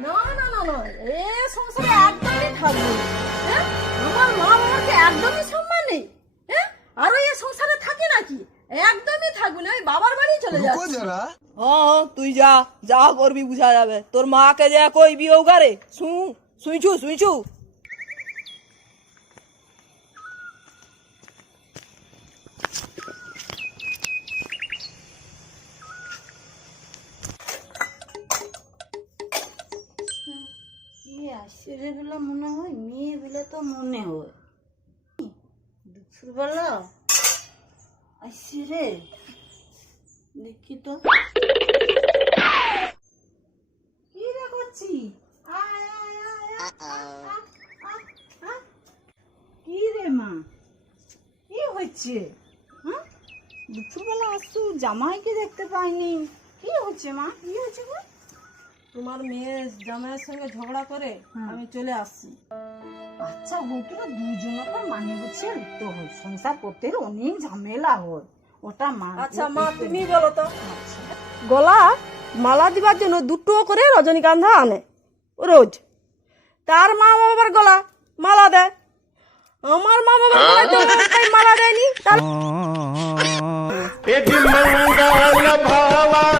না না না না, এ সংসারে একদমই থাকবে না। হ্যাঁ, আমার মা বাবাকে একদমই সম্মান নেই। হ্যাঁ, আরো এ সংসারে থাকে নাকি? একদমই থাকবে না, আমি বাবার বাড়ি চলে যাচ্ছি। তুই যা যা করবি বুঝা যাবে। তোর মাকে যা কইবি ওগারে শুইছু। কি আসলে বেলা মনে হয়, মেয়ে বেলা তো মনে হয় দুপুরবেলা আসছি রে, দেখি তো কি রে করছি। আয়, আয়, আয়, আয়, আয়, আয়, আয়। কি রে মা, কি হচ্ছে? হ্যাঁ, দুপুরবেলা আসছু, জামাইকে দেখতে পাইনি। কি হচ্ছে মা, কি হচ্ছে গো? তোমার মেয়ে জামাইয়ের সঙ্গে ঝগড়া করে আমি চলে আসছি। আচ্ছা ওটা দুজনকে মানে বুঝে উঠতে হয়, সংসার করতে হলে অনেক ঝামেলা হয়, ওটা মা। আচ্ছা মা, তুমি বলো তো। আচ্ছা, গলা মালা দিবার জন্য 2টো করে রজনীগন্ধা আনে রোজ। তার মা বাবার গলা মালা দেয়, আমার মা বাবার গলায় তো একটাই মালা দেয়নি। তার